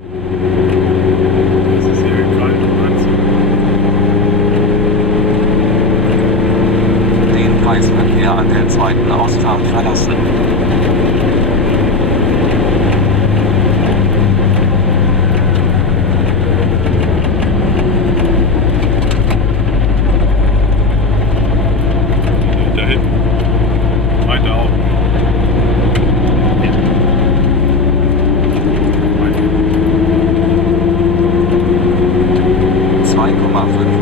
Das ist hier kalt und anziehen. Den Kreisverkehr an der zweiten Ausfahrt verlassen. Da hinten. Weiter auch. Hier. Weiter. 2,5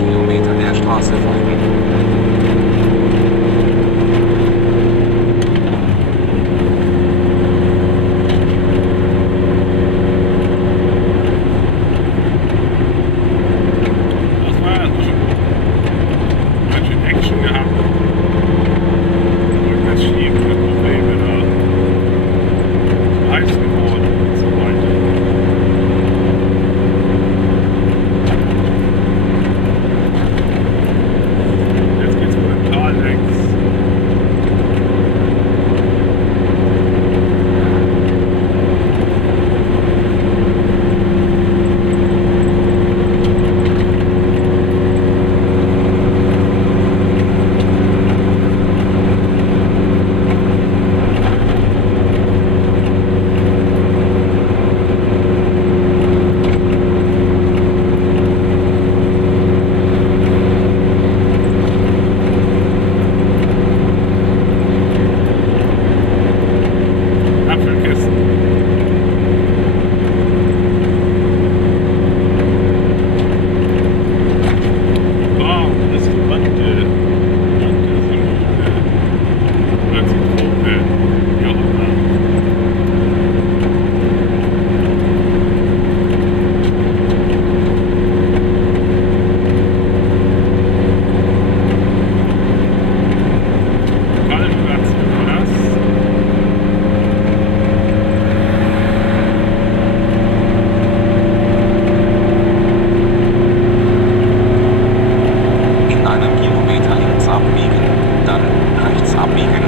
Kilometer der Straße folgen. Das war ja schon ganz schön Action gehabt. Rückwärts schieben mit Probleme da. Heiß geworden und so weiter. Jetzt geht's wohl im Tal längs. Apfelkisten. Wow, das ist Mandelsimone. Oder Zitrone. Wie auch immer. Kaltplatz war das. In einem Kilometer links abbiegen, dann rechts abbiegen.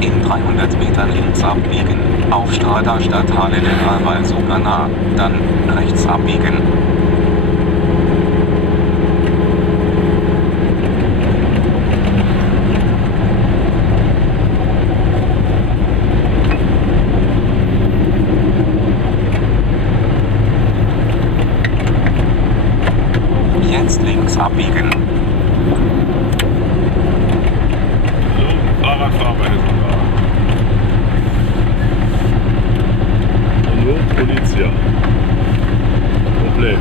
In 300 Metern links abbiegen, auf Strada Statale del Val Sugana, dann rechts abbiegen. Jetzt links abbiegen. So, Fahrradfahrer ist da. Und nur Polizia. Problem.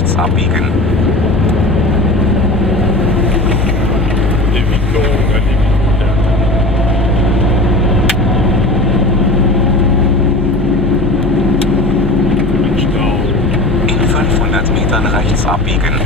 rechts abbiegen. Levico, ja. Ein Stau. In 500 Metern rechts abbiegen.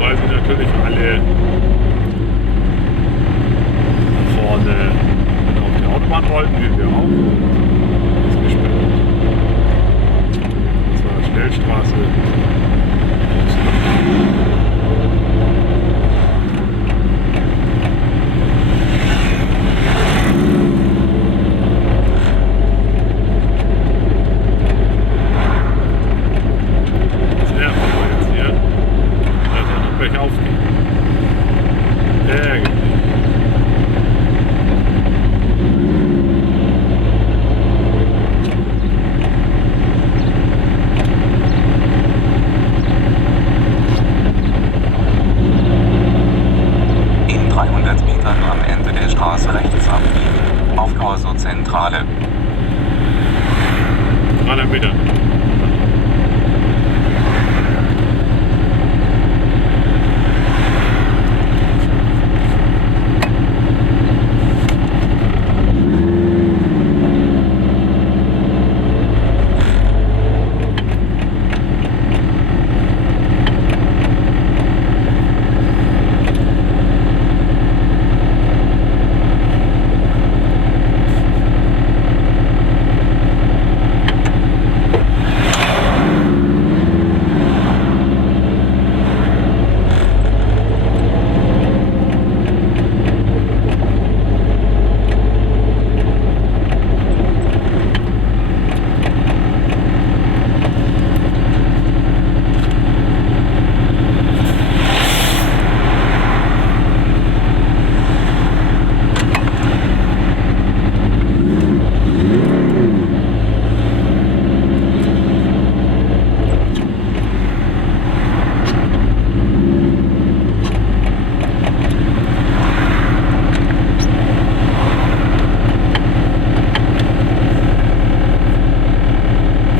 Weil sie natürlich alle vorne auf die Autobahn wollten, wie wir auch. Ist gesperrt. Das war Schnellstraße. Das nervt aber jetzt hier. Das wird noch gleich aufgehen. Ärgerlich. In 300 Metern am Ende der Straße rechts abbiegen. Auf Corso-Zentrale. 300 Meter.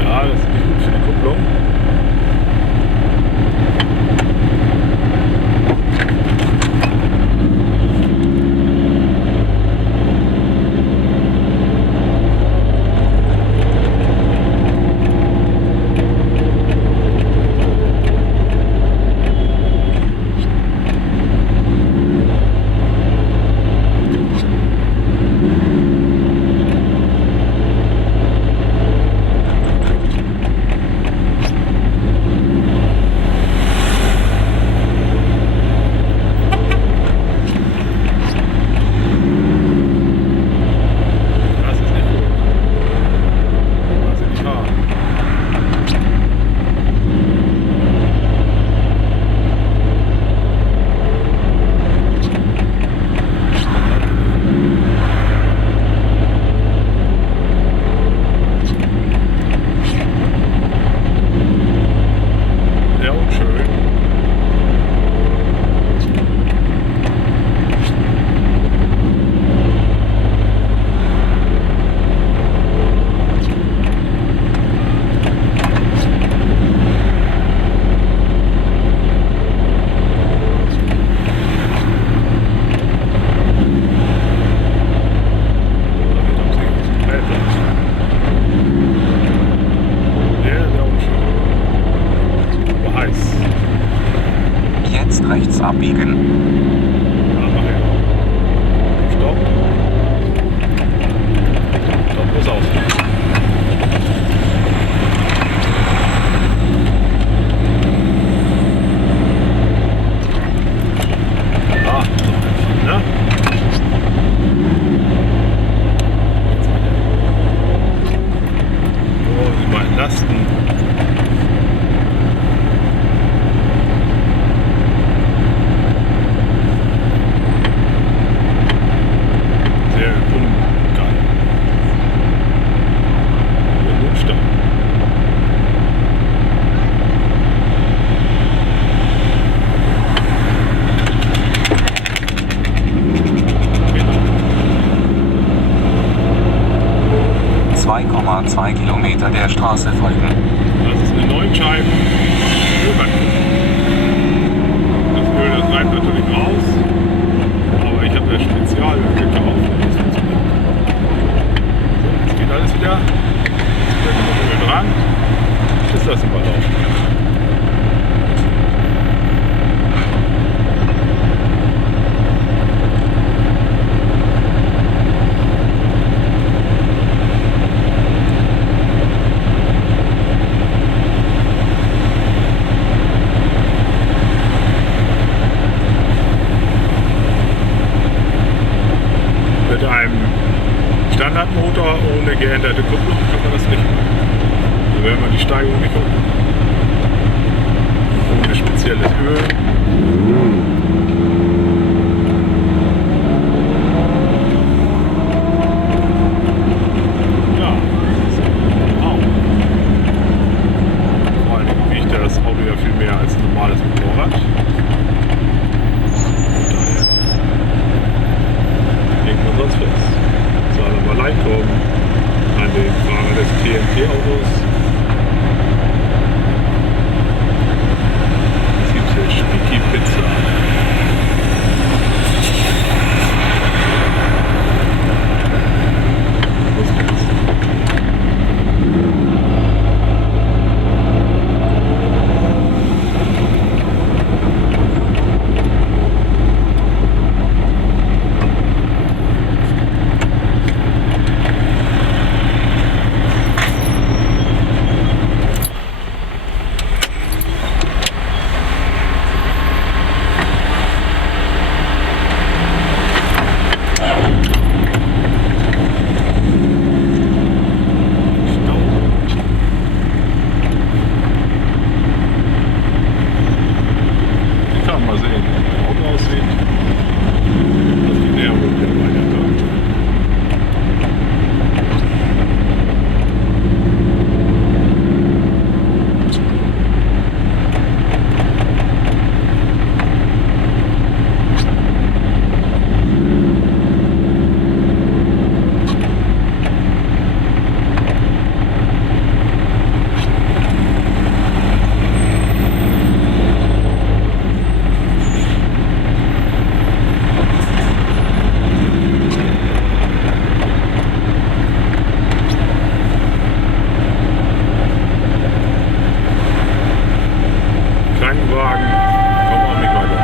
Ja, das ist nicht gut für die Kupplung. Das ist nicht gut. Das ist nicht wahr. Sehr unschön. Sehr unschön. Aber heiß. Jetzt rechts abbiegen. Ja, mach ich. Stopp. Stopp, muss aus. Ah, ne? So, sie mal entlasten. 2,2 Kilometer der Straße folgen. Das ist eine Neunscheiben Ölbackung. Das Öl, das reibt natürlich raus, aber ich habe das Spezialöl gekauft. Das funktioniert. So, jetzt geht alles wieder. Jetzt wird noch Öl dran. Ist das überlaufen? Mit einem Standardmotor ohne geänderte Kupplung kann man das nicht machen. Da will man die Steigung nicht hoch. Ohne spezielles Öl. Ja, das ist auch. Vor allem wiegt das Auto ja viel mehr als ein normales Motorrad. Sonst was. Soll aber leid kommen an den Fahrer des TNT-Autos. Es gibt hier Spiki Pizza. Was ist das? Mal sehen, wie das Auto aussieht. Das geht näher wohl wieder weiter. Krankenwagen, kommen auch nicht weiter.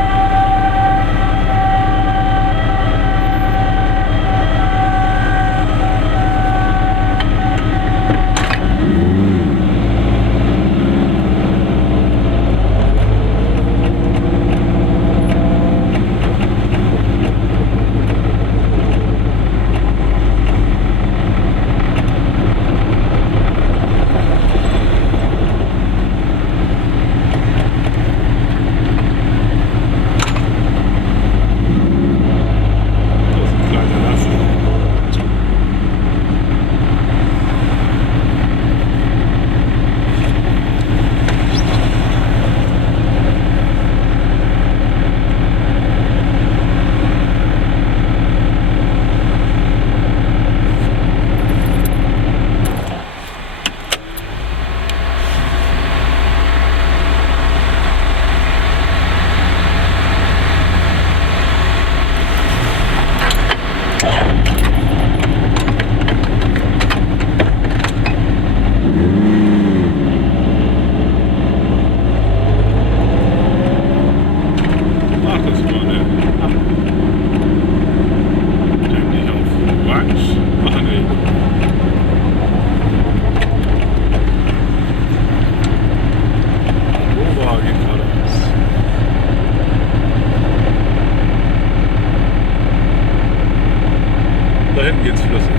Da hinten geht's flüssig.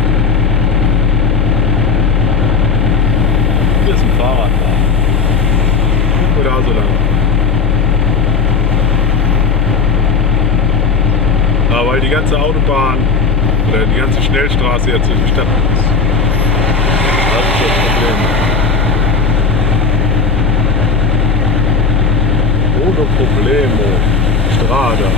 Hier ist ein Fahrrad da. Oder so lang. Aber weil die ganze Autobahn oder die ganze Schnellstraße jetzt durch die Stadt ist. Das ist das Problem. Ohne Problemo. Strada.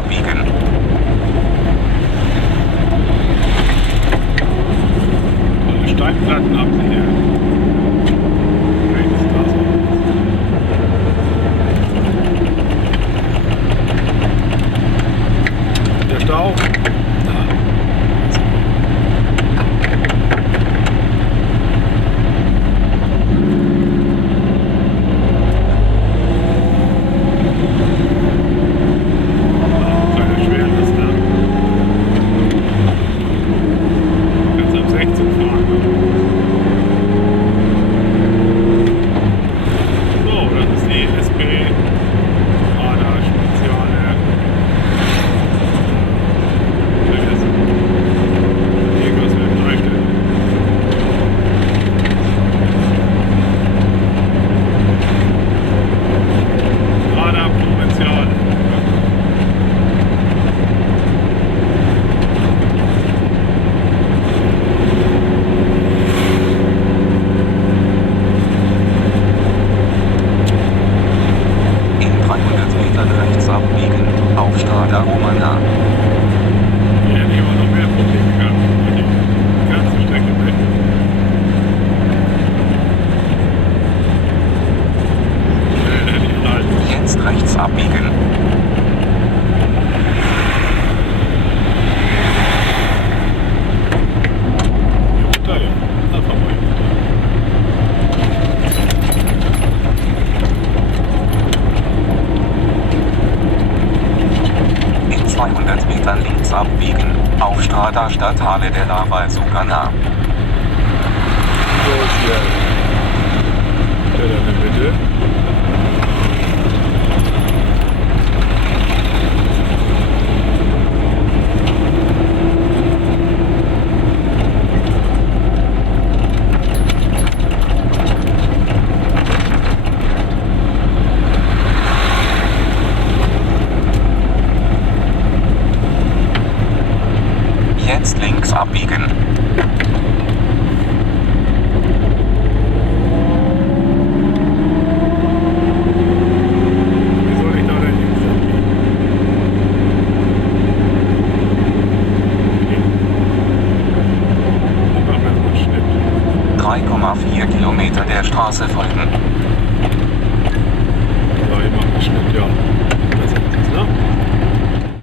abbiegen. Tolle Steinplatten haben sie hier. Vielleicht ist das so. Der Stau. Da. Kleine Schwerliste. Kannst ab 16 fahren. So, das ist die SP Radar Speziale. Irgendwas mit dem Dreistellen. Radar Provinzial. In 300 Metern rechts abbiegen, auf Strada Romana. Hier hätte ich aber noch mehr Probleme gehabt, wenn die ganze Strecke weg. Schnell hätte ich anhalten müssen. Jetzt rechts abbiegen. Hier runter, ja. Da fahren wir hin. In 200 Metern links abbiegen, auf Strada Statale della Valsugana. So ist hier. Stell in der Mitte. Jetzt links abbiegen. Wie soll ich da denn links abbiegen? Ich mach mir mal einen Schnitt. 3,4 Kilometer der Straße folgen. So, ich mach einen Schnitt, ja. Das ist es, ne?